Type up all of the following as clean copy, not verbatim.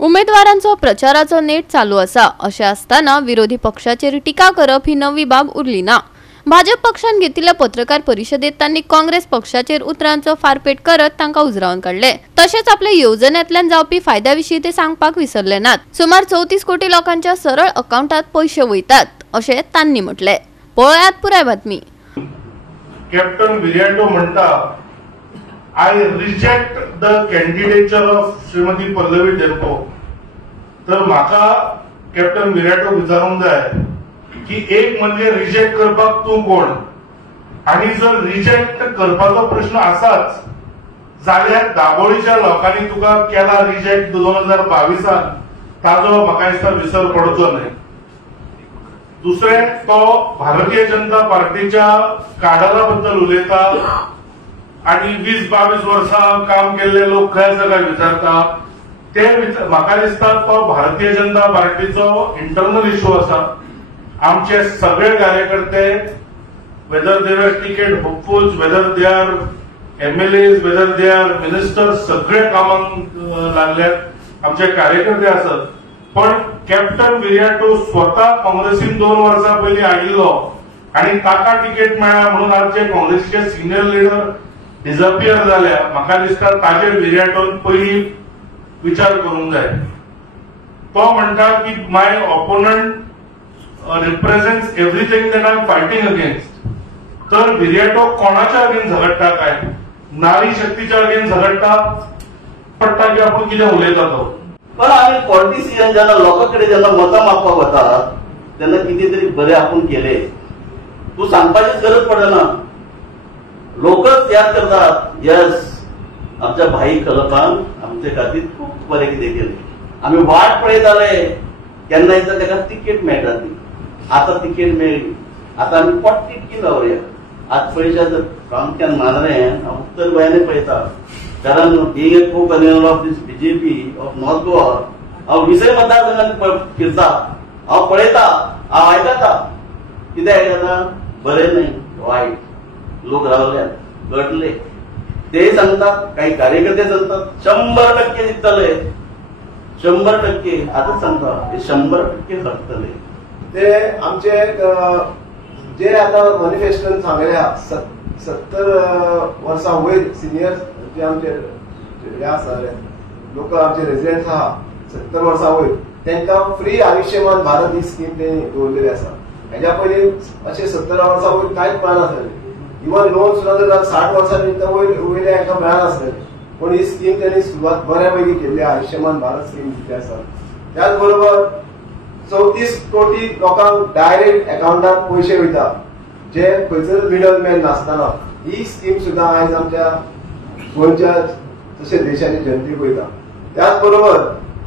उमेदवारांचो प्रचाराचो net चालू असा अशें असताना विरोधी पक्षाचेर टीका करप ही नवी बाब उरली ना। भाजप पक्षान घेतिल्ल्या पत्रकार परिशदेत तांणी काँग्रेस पक्षाचेर उतरांचो फारपेट करत तांकां उजरावन काढले। तशेंच आपल्या येवजण्यांतल्यान जावपी फायद्याविशीं ते सांगपाक विसरले नात। सुमार 34 कोटी लोकांच्या सरळ अकाउंटात पैसे वयतात अशें तांणी म्हटले। पळयात पुराय बातमी। कॅप्टन विराटो म्हणटा I reject the candidature of Shrimati Pallavi डेल्पो। तर म्हाका कॅप्टन विराटो विचारूंक जाय की एक म्हणजे रिजेक्ट करपाक तू कोण, आणि जर रिजेक्ट करपाचो प्रश्न आसाच जाल्यार दाबोळीच्या लोकांनी तुका केला रिजेक्ट 2022 ताजो म्हाका दिसता विसर पडचो न्हय। दुसरे तो भारतीय जनता पार्टीच्या काडरा बद्दल उलयता आणि 20-22 वर्सां काम केल्ले लोक खंय आसा काय विचारता। ते म्हाका दिसता तो भारतीय जनता पार्टीचो इंटरनल इश्यू आसा। आमचे सगळे कार्यकर्ते whether they are ticket hopefuls, whether they are MLAs, whether they are ministers, सगळे कामांक लागल्यात आमचे कार्यकर्ते आसात। पण कॅप्टन विराटो स्वतः काँग्रेसीन 2 वर्सां पयलीं आयिल्लो आणि ताका तिकेट मेळ्ळा म्हणून आज जे काँग्रेसीचे सिनियर लिडर डिसअपियर जाल्या, म्हाका दिसता ताजेर विराटोन पयलीं विचार करूंक जाय। तो म्हणटा की my opponent represents everything that I am fighting against. तर विराटो कोणाच्या अगेन्स्ट झगडटा काय? नारी शक्तीच्या अगेन्स्ट झगडटा पडटा की आपण कितें उलयता तो? पण आम्ही पॉलिटिशियन जेन्ना लोकांकडे जेन्ना मतां मागपाक वतात तेन्ना कितें तरी बरें आपूण केले तूं सांगपाचीच गरज पडना। लोकच याद करतात यस आमच्या भाई कलपान आमचे खातीर खूप बरें कितें केलें। आमी वाट पळयताले केन्ना एकदां ताका तिकेट मेळटा ती। आतां तिकेट मेळ्ळी, आतां आमी पट्टी रावया। आज पळयशात प्रामुख्यान मांद्रें हांव उत्तर गोंयानूय पळयता, कारण बीइंग ए को convener of this BJP of north Goa हांव विसय मतदारसंघात फिरता, हांव पळयता, हांव आयकता। कितें आयकता? बरें न्हय वायट लोक रावल्यात गटले ते सांगतात, काही कार्यकर्ते सांगतात 100% जिंकतले, 100% आताच सांगता 100% हरतले। ते आमचे जे आता मॅनिफेस्टोन सांगल्या 70 वर्सां वयर सिनियर जे आमचे हे आसा लोक आमचे रेजिडेंट्स आहा 70 वर्सां वयर तांकां फ्री आयुष्यमान भारत ही स्कीम तेणी दवरलेली आसा। हेच्या पयलीं अशें 70 वर्सां वयर कांयच मेळनासलें। इवन लोन सुद्दां जर 60 वर्सां वयले हांकां मेळनासलें, पूण ही स्कीम तेणी सुरवात बऱ्या पैकी केल्ली आयुष्यमान भारत स्कीम जी आसा। त्याच बरोबर 34 कोटी लोकांक डायरेक्ट अकाउंटात पैसे वयता, जे खंयसर मिडल मॅन नासतना। ही स्कीम सुद्दां आयज आमच्या गोंयच्या तशें देशाच्या जनतेक वयता। त्याच बरोबर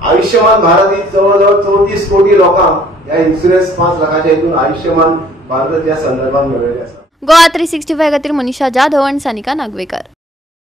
आयुष्यमान भारत ही जवळ 34 कोटी लोकांक ह्या इन्शुरन्स 5 लाखाच्या हितून आयुष्यमान भारत या संदर्भात मेळयले आसा। गोवा 365 खातीर मनीषा जाधव आणि सानिका नागवेकर।